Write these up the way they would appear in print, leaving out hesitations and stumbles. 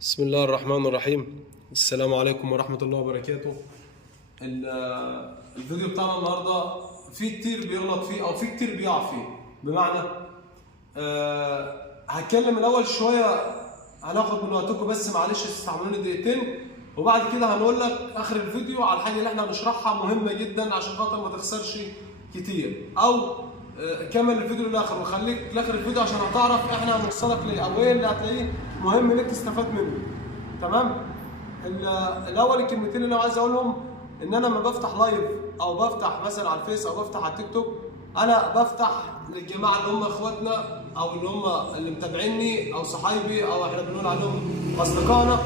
بسم الله الرحمن الرحيم. السلام عليكم ورحمة الله وبركاته. الفيديو بتاعنا النهارده في كتير بيغلط فيه او في كتير بيقع فيه. بمعنى هتكلم الاول شويه، هناخد من وقتكم بس معلش استحملوني دقيقتين، وبعد كده هنقول لك اخر الفيديو على الحاجه اللي احنا هنشرحها مهمه جدا عشان خاطر ما تخسرش كتير، او كمل الفيديو للاخر وخليك لاخر الفيديو عشان هتعرف احنا هنوصلك لايه او ايه اللي هتلاقيه مهم انك تستفاد منه. تمام؟ الاول الكلمتين اللي انا عايز اقولهم ان انا لما بفتح لايف او بفتح مثلا على الفيس او بفتح على التيك توك، انا بفتح للجماعه اللي هم اخواتنا او اللي متابعيني او صحايبي او احنا بنقول عليهم اصدقائنا.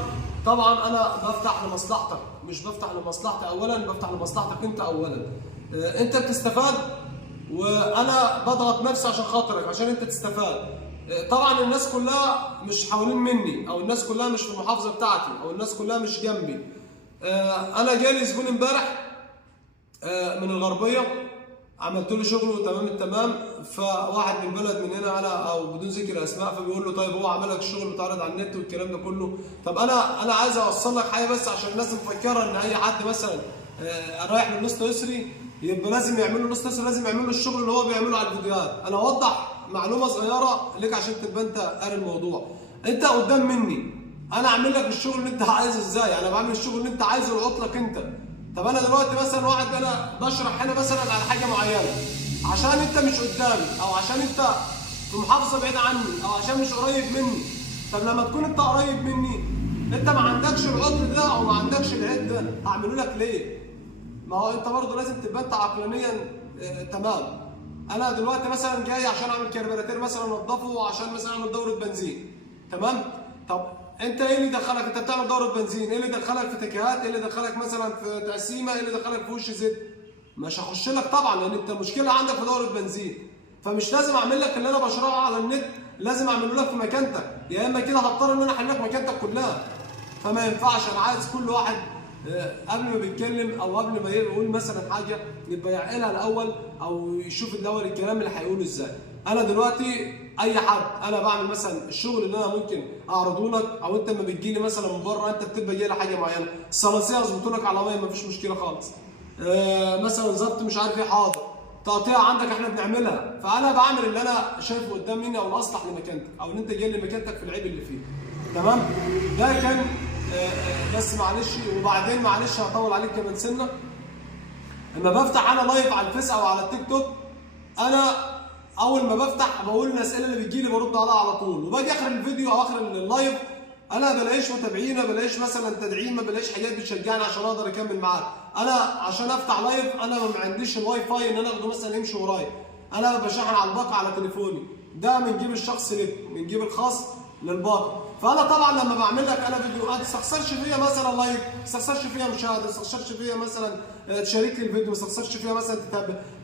طبعا انا بفتح لمصلحتك، مش بفتح لمصلحتي اولا، بفتح لمصلحتك انت اولا. انت بتستفاد وانا بضغط نفسي عشان خاطرك عشان انت تستفاد. طبعا الناس كلها مش حوالين مني او الناس كلها مش في المحافظه بتاعتي او الناس كلها مش جنبي. انا جالي زبون امبارح من الغربيه، عملت له شغله تمام التمام، فواحد من البلد من هنا انا او بدون ذكر اسماء، فبيقول له طيب هو عمل لك الشغل بتعرض على النت والكلام ده كله. طب انا عايز اوصل لك حاجه بس عشان الناس مفكره ان اي حد مثلا رايح للنص يسري يبقى لازم يعمل له نص يسري، لازم يعمل له الشغل اللي هو بيعمله على الفيديوهات. انا اوضح معلومه صغيره ليك عشان تبقى انت قاري الموضوع. انت قدام مني، انا اعمل لك الشغل اللي انت عايزه ازاي؟ انا بعمل الشغل اللي انت عايزه لعطلك انت. طب انا دلوقتي مثلا واحد انا بشرح هنا مثلا على حاجه معينه عشان انت مش قدامي او عشان انت في محافظه بعيده عني او عشان مش قريب مني. طب لما تكون انت قريب مني انت ما عندكش العطل ده او ما عندكش العيب ده، هعمله لك ليه؟ ما هو انت برضه لازم تبقى انت عقلانيا تمام. انا دلوقتي مثلا جاي عشان اعمل كربوراتير مثلا انضفه عشان مثلا اعمل دوره بنزين، تمام؟ طب انت ايه اللي دخلك؟ انت بتعمل دوره بنزين، ايه اللي دخلك في تكيهات؟ ايه اللي دخلك مثلا في تقسيمه؟ ايه اللي دخلك في وش زيت؟ مش هخش لك طبعا لان انت المشكله عندك في دوره بنزين، فمش لازم اعمل لك اللي انا بشرحه على النت، لازم اعمله لك في مكانتك، يا اما كده هضطر ان انا احل لك مكانتك كلها. فما ينفعش. انا عايز كل واحد قبل ما بيتكلم او قبل ما يقول مثلا حاجه يبقى يعقلها الاول او يشوف الاول الكلام اللي هيقوله ازاي. انا دلوقتي اي حد انا بعمل مثلا الشغل اللي انا ممكن اعرضه لك، او انت لما بتجي لي مثلا من بره انت بتبقى جاي لي حاجه معينه، الصلاصيه اظبطه لك على ميه مفيش مشكله خالص. مثلا ظبط مش عارف ايه حاضر، تقطيع عندك احنا بنعملها. فانا بعمل اللي انا شايفه قدام مني او الاصلح لمكانتك او ان انت جاي لمكانتك في العيب اللي فيه. تمام؟ ده كان بس معلش. وبعدين معلش هطول عليك كمان سنه. لما بفتح انا لايف على الفيس او على التيك توك، انا اول ما بفتح بقول الاسئله اللي بتجي لي برد عليها على طول، وباجي اخر الفيديو او اخر اللايف انا بلاقيش متابعين، ما بلاقيش مثلا تدعيم، ما بلاقيش حاجات بتشجعني عشان اقدر اكمل معاك. انا عشان افتح لايف انا ما عنديش الواي فاي ان انا اخده مثلا يمشي ورايا، انا بشحن على الباقه على تليفوني، ده من جيب الشخص لك، من جيب الخاص للباقه. فانا طبعا لما بعمل لك انا فيديو ما تستخسرش فيا مثلا لايك، ما تستخسرش فيا مشاهده، ما تستخسرش فيا مثلا تشارك لي الفيديو، ما تستخسرش فيا مثلا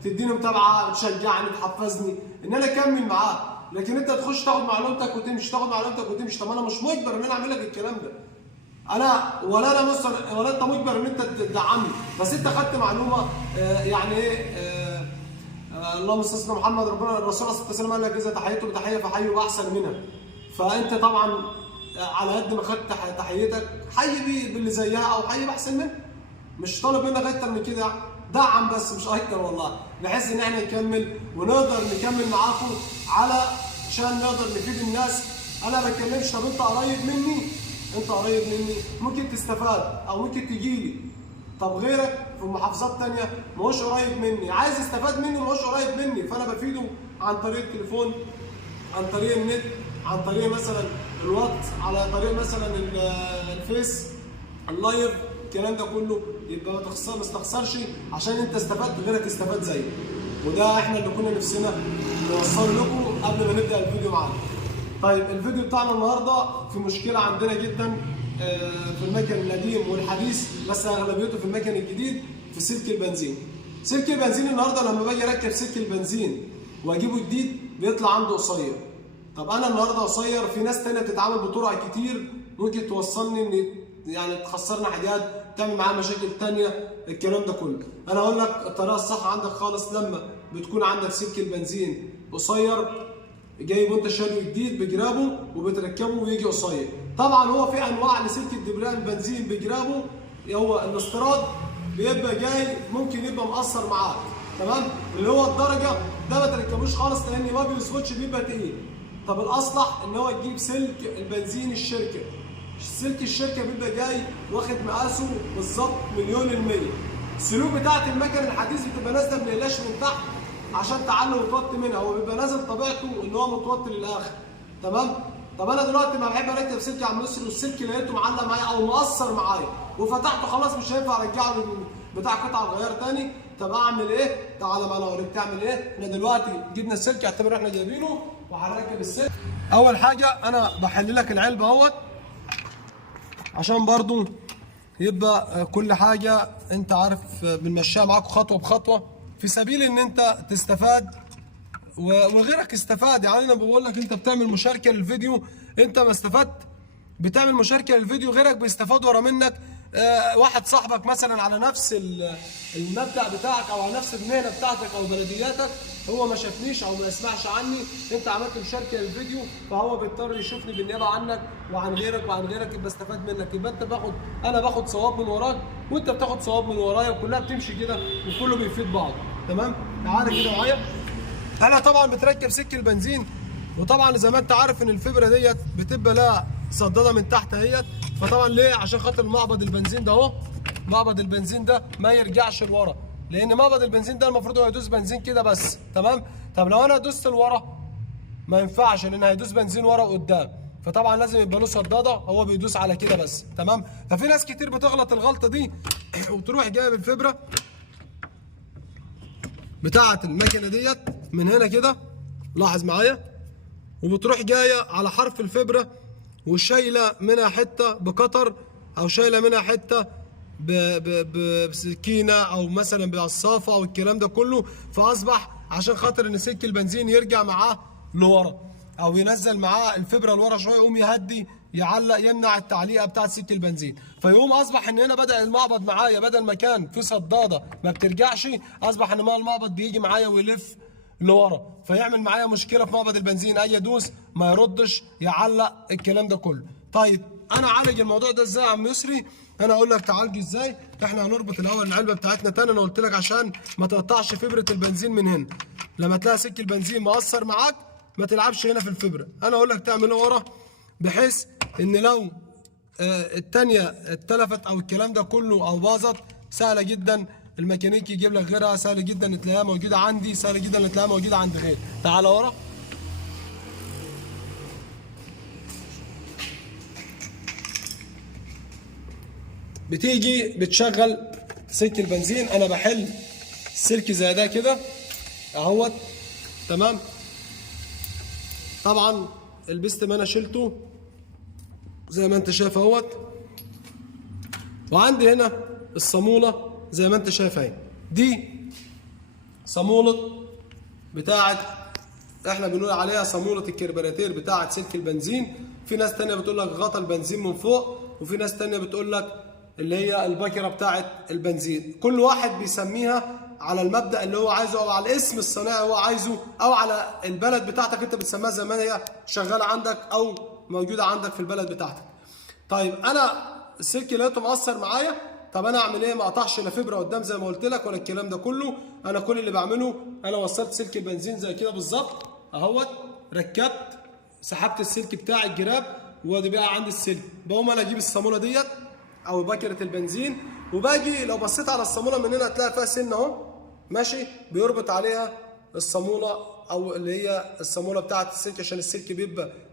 تديني متابعه تشجعني تحفزني ان انا اكمل معاك. لكن انت تخش تاخد معلومتك وتمشي، تاخد معلومتك وتمشي. طب انا مش مجبر ان انا اعمل لك الكلام ده، ولا انا مثلا ولا انت مجبر ان انت تدعمني، بس انت خدت معلومه يعني ايه اللهم صل على محمد. ربنا الرسول صلى الله عليه وسلم قال لك اذا تحيته بتحيه فحيوا باحسن منها. فانت طبعا على قد ما خدت تحيتك حي بيه باللي زيها او حي باحسن منها، مش طالب منك اكتر من كده. دعم بس مش اكتر والله، بحيث ان احنا نكمل ونقدر نكمل معاكم عشان نقدر نفيد الناس. انا ما بتكلمش طب انت قريب مني، انت قريب مني ممكن تستفاد او ممكن تجي لي. طب غيرك في محافظات ثانيه ما هوش قريب مني، عايز يستفاد مني ما هوش قريب مني، فانا بفيده عن طريق التليفون، عن طريق النت، عن طريق مثلا الواتس، على طريق مثلا الفيس اللايف، الكلام ده كله. يبقى ما تستخسرش عشان انت استفدت غيرك استفاد زيك، وده احنا اللي كنا نفسنا نوصله لكم قبل ما نبدا الفيديو معانا. طيب الفيديو بتاعنا النهارده في مشكله عندنا جدا في المكن القديم والحديث، بس اغلبيته في المكن الجديد، في سلك البنزين. سلك البنزين النهارده لما باجي اركب سلك البنزين واجيبه جديد بيطلع عنده قصير. طب انا النهارده قصير، في ناس تانية بتتعامل بطرق كتير ممكن توصلني ان يعني تخسرنا حاجات، تعمل معايا مشاكل تانية، الكلام ده كله. انا اقول لك الطريقه الصح عندك خالص، لما بتكون عندك سلك البنزين قصير جايبه انت شاريه جديد بجرابه وبتركبه ويجي قصير. طبعا هو في انواع لسلك الدبران البنزين بجرابه، هو الاستيراد بيبقى جاي ممكن يبقى مقصر معاك، تمام؟ اللي هو الدرجه ده ما تركبوش خالص لان ما بيظبطش، بيبقى تقيل. طب الاصلح ان هو تجيب سلك البنزين الشركه. سلك الشركه بيبقى جاي واخد مقاسه بالظبط 1,000,000%. السلوك بتاعت المكن الحديث بتبقى نازله من القلاش من تحت عشان تعلي وتوطي منها، هو بيبقى نازل طبيعته ان هو متوطي للاخر، تمام؟ طب انا دلوقتي ما بحب اركب سلك يا عم يسري والسلك لقيته معلق معايا او مقصر معايا وفتحته خلاص مش هينفع ارجعه بتاع قطع الغيار تاني، طب اعمل ايه؟ تعالى بقى انا اوريك تعمل ايه. احنا دلوقتي جبنا السلك، اعتبر احنا جايبينه وهنركب السلك. اول حاجه انا بحل لك العلبه اهوت عشان برضو يبقى كل حاجه انت عارف بنمشيها معاك خطوه بخطوه في سبيل ان انت تستفاد وغيرك استفاد. يعني انا بقول لك انت بتعمل مشاركه للفيديو، انت ما استفدت بتعمل مشاركه للفيديو، غيرك بيستفاد ورا منك. واحد صاحبك مثلا على نفس المبدأ بتاعك او على نفس المهنه بتاعتك او بلدياتك، هو ما شافنيش او ما يسمعش عني، انت عملت مشاركه للفيديو فهو بيضطر يشوفني بالنيابه عنك وعن غيرك وعن غيرك، يبقى استفاد منك. يبقى انت انا باخد ثواب من وراك وانت بتاخد ثواب من ورايا، وكلها بتمشي كده وكله بيفيد بعض، تمام؟ تعالى كده معايا. انا طبعا بتركب سلك البنزين، وطبعا زي ما انت عارف ان الفبره ديت بتبقى لها صداده من تحت اهيت، فطبعا ليه؟ عشان خاطر مقبض البنزين ده اهو، مقبض البنزين ده ما يرجعش لورا، لان مقبض البنزين ده المفروض هو يدوس بنزين كده بس، تمام؟ طب لو انا دوست لورا ما ينفعش لان هيدوس بنزين ورا وقدام، فطبعا لازم يبقى له صداده، هو بيدوس على كده بس، تمام؟ ففي ناس كتير بتغلط الغلطه دي وتروح جايب الفبره بتاعه المكنه ديت من هنا كده، لاحظ معايا، وبتروح جايه على حرف الفبره وشايله منها حته بقطر او شايله منها حته بسكينه او مثلا بعصافه او الكلام ده كله، فاصبح عشان خاطر ان سلك البنزين يرجع معاه لورا او ينزل معاه الفبره لورا شويه، يقوم يهدي يعلق يمنع التعليقه بتاعت سلك البنزين، فيقوم اصبح ان هنا بدا المقبض معايا بدل ما كان في صداده ما بترجعش، اصبح ان المقبض بيجي معايا ويلف لورا، فيعمل معايا مشكله في مقبض البنزين، اجي ادوس ما يردش يعلق الكلام ده كله. طيب انا اعالج الموضوع ده ازاي يا عم يسري؟ انا اقول لك تعالجه ازاي. احنا هنربط الاول العلبه بتاعتنا تاني، انا قلت لك عشان ما تقطعش فبره البنزين من هنا، لما تلاقي سلك البنزين مقصر معاك ما تلعبش هنا في الفبره، انا اقول لك تعمل ايه ورا، بحيث ان لو التانيه اتلفت او الكلام ده كله او باظت، سهله جدا الميكانيكي يجيب لك غيرها، سهل جدا تلاقيها موجوده عندي، سهل جدا تلاقيها موجوده عند غيري. تعال ورا. بتيجي بتشغل سلك البنزين، انا بحل السلك زي ده كده اهوت، تمام؟ طبعا البست ما انا شلته زي ما انت شايف اهوت، وعندي هنا الصاموله زي ما انت شايف اهي، دي صاموله بتاعت احنا بنقول عليها صاموله الكربراتير بتاعت سلك البنزين، في ناس تانية بتقول لك غطا البنزين من فوق، وفي ناس تانية بتقول لك اللي هي الباكره بتاعت البنزين، كل واحد بيسميها على المبدا اللي هو عايزه او على الاسم الصناعي هو عايزه او على البلد بتاعتك انت بتسميها زي ما هي شغاله عندك او موجوده عندك في البلد بتاعتك. طيب انا السلك لقيته مقصر معايا، طب انا اعمل ايه؟ ما اقطعش لا فبره قدام زي ما قلت لك ولا الكلام ده كله، انا كل اللي بعمله انا وصلت سلك البنزين زي كده بالظبط اهوت، ركبت سحبت السلك بتاع الجراب وادي بقى عندي السلك، بقوم انا اجيب الصاموله ديت او باكره البنزين، وباجي لو بصيت على الصاموله من هنا هتلاقي فيها سن اهو ماشي، بيربط عليها الصاموله او اللي هي الصاموله بتاعه السلك، عشان السلك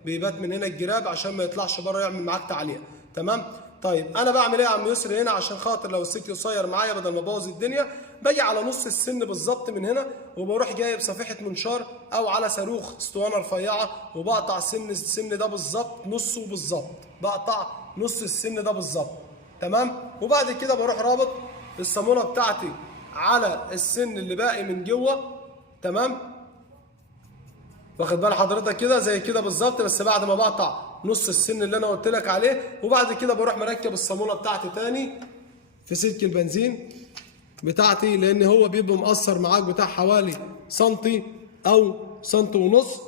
بيبات من هنا الجراب عشان ما يطلعش بره يعمل معاك تعليق، تمام؟ طيب انا بعمل ايه يا عم يسري هنا عشان خاطر لو السلك قصير معايا بدل ما ابوظ الدنيا؟ باجي على نص السن بالظبط من هنا، وبروح جايب صفيحه منشار او على صاروخ اسطوانه رفيعه، وبقطع السن ده بالظبط نصه بالظبط، بقطع نص السن ده بالظبط، تمام؟ وبعد كده بروح رابط الصاموله بتاعتي على السن اللي باقي من جوه، تمام؟ واخد بال حضرتك كده زي كده بالظبط، بس بعد ما بقطع نص السن اللي انا قلت لك عليه، وبعد كده بروح مركب الصاموله بتاعتي تاني في سلك البنزين بتاعتي، لان هو بيبقى مقصر معاك بتاع حوالي سنتي او سنتي ونص،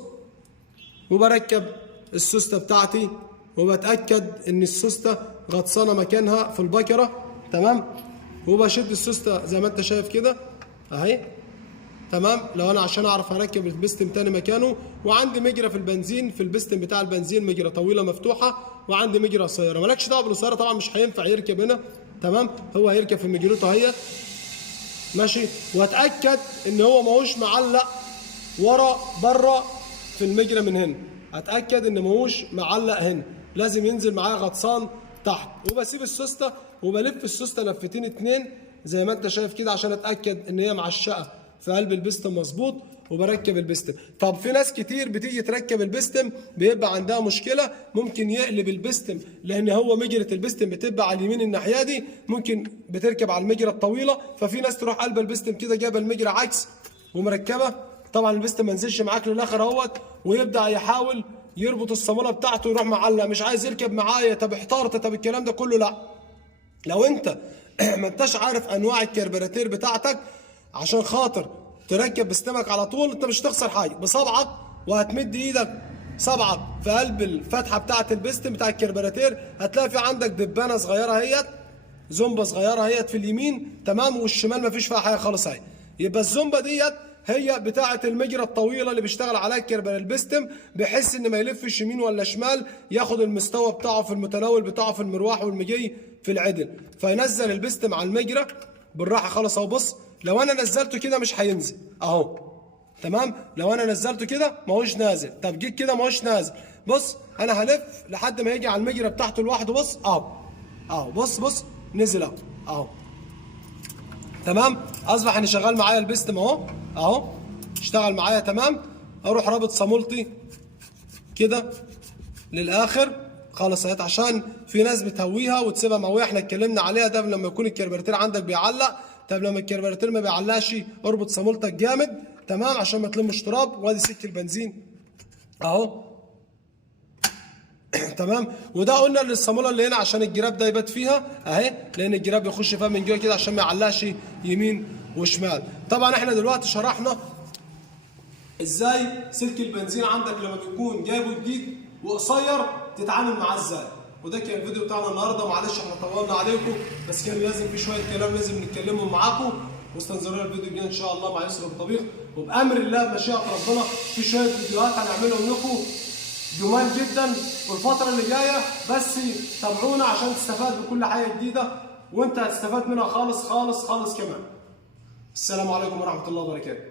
وبركب السوسته بتاعتي وبتاكد ان السوسته غطسانه مكانها في البكره. تمام، وبشد السوسته زي ما انت شايف كده اهي. تمام، لو انا عشان اعرف اركب البستم تاني مكانه. وعندي مجرى في البنزين، في البستم بتاع البنزين مجرى طويله مفتوحه، وعندي مجرى قصيره. مالكش دعوه بالقصيره طبعا، مش هينفع يركب هنا. تمام، هو هيركب في مجرته اهي ماشي. واتاكد ان هو ماهوش معلق ورا بره في المجرى من هنا. اتاكد ان ماهوش معلق هنا، لازم ينزل معايا غطسان تحت. وبسيب السوسته وبلف السوسته لفتين اتنين زي ما انت شايف كده عشان اتاكد ان هي معشقه في قلب البستم مظبوط، وبركب البستم. طب في ناس كتير بتيجي تركب البستم بيبقى عندها مشكله، ممكن يقلب البستم لان هو مجرة البستم بتبقى على اليمين الناحيه دي، ممكن بتركب على المجرة الطويله، ففي ناس تروح قلب البستم كده جايبه المجرة عكس ومركبه. طبعا البستم ما نزلش معاك للاخر اهوت، ويبدا يحاول يربط الصاموله بتاعته ويروح معلق، مش عايز يركب معايا. طب احترت، طب الكلام ده كله لا. لو انت ما انتش عارف انواع الكربراتير بتاعتك عشان خاطر تركب بستمك على طول، انت مش هتخسر حاجه. بصبعك وهتمد ايدك صبعك في قلب الفتحه بتاعه البستم بتاع الكربراتير، هتلاقي في عندك دبانه صغيره اهيت، زومبه صغيره اهيت في اليمين. تمام، والشمال مفيش فيها حاجه خالص اهي. يبقى الزومبه ديت هي بتاعه المجرى الطويله اللي بيشتغل عليها البستم، بحيث ان ما يلفش يمين ولا شمال، ياخد المستوى بتاعه في المتناول بتاعه في المروح والمجي في العدل، فينزل البستم على المجرى بالراحه خالص اهو. بص، لو انا نزلته كده مش هينزل اهو. تمام، لو انا نزلته كده ماهوش نازل. طب جيت كده ماهوش نازل. بص انا هلف لحد ما يجي على المجرى بتاعته لوحده. بص اهو اهو، بص نزل اهو اهو. تمام، اصبح ان شغال معايا البستم اهو اهو، اشتغل معايا تمام. اروح رابط صامولتي كده للاخر خالص اهيت، عشان في ناس بتهويها وتسيبها مويه، احنا اتكلمنا عليها ده لما يكون الكربراتير عندك بيعلق. طب لما الكربراتير ما بيعلقش، اربط صامولتك جامد تمام عشان ما تلمش تراب. وادي سلك البنزين اهو تمام. وده قلنا للصاموله اللي هنا عشان الجراب ده يبات فيها اهي، لان الجراب بيخش فيها من جوه كده عشان ما يعلقش يمين وشمال. طبعا احنا دلوقتي شرحنا ازاي سلك البنزين عندك لما بيكون جايبه جديد وقصير تتعامل معاه ازاي. وده كان الفيديو بتاعنا النهارده. معلش احنا طولنا عليكم، بس كان لازم في شويه كلام لازم نتكلمهم معاكم. واستنظرونا الفيديو الجاي ان شاء الله مع يسر الطبيخ، وبامر الله بمشيئه ربنا في شويه فيديوهات هنعملهم لكم جمال جدا والفتره اللي جايه. بس تابعونا عشان تستفاد بكل حاجه جديده، وانت هتستفاد منها خالص خالص خالص كمان. السلام عليكم ورحمه الله وبركاته.